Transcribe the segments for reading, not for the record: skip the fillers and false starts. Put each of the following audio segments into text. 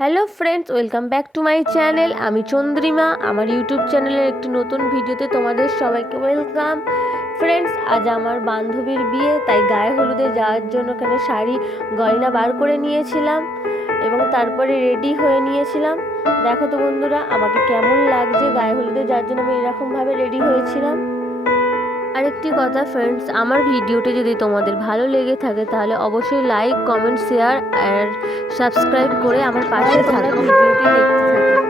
Hello friends, welcome back to my channel. আমি চন্দ্রিমা। আমার YouTube চ্যানেলের একটি নতুন ভিডিওতে তোমাদের সবাইকে ওয়েলকাম। ফ্রেন্ডস, আজ আমার বান্ধবীর বিয়ে, তাই গায়ে হলুদে যাওয়ার জন্য ওখানে শাড়ি গয়না বার করে নিয়েছিলাম এবং তারপরে রেডি হয়ে নিয়েছিলাম। দেখো তো বন্ধুরা, আমাকে কেমন লাগছে গায়ে হলুদে যাওয়ার জন্য আমি এরকমভাবে রেডি হয়েছিলাম। আরেকটি কথা ফ্রেন্ডস, আমার ভিডিওটি যদি তোমাদের ভালো লেগে থাকে তাহলে অবশ্যই লাইক, কমেন্ট, শেয়ার আর সাবস্ক্রাইব করে আমার পাশে থাকা ভিডিওটি দেখতে থাকো।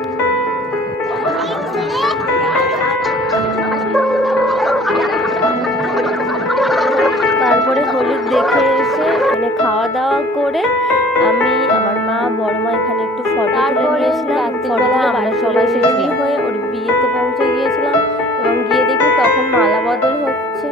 তারপরে হলুদ দেখে এসে এখানে খাওয়া দাওয়া করে আমি, আমার মা, বড় মা এখানে একটু ফটো তুলে নিয়েছিলাম। রাত্রিবেলা আমরা সবাই রেডি হয়ে ওর বিয়েতে পৌঁছে গিয়েছিলাম এবং গিয়ে দেখি তখন মালা বদল হচ্ছে।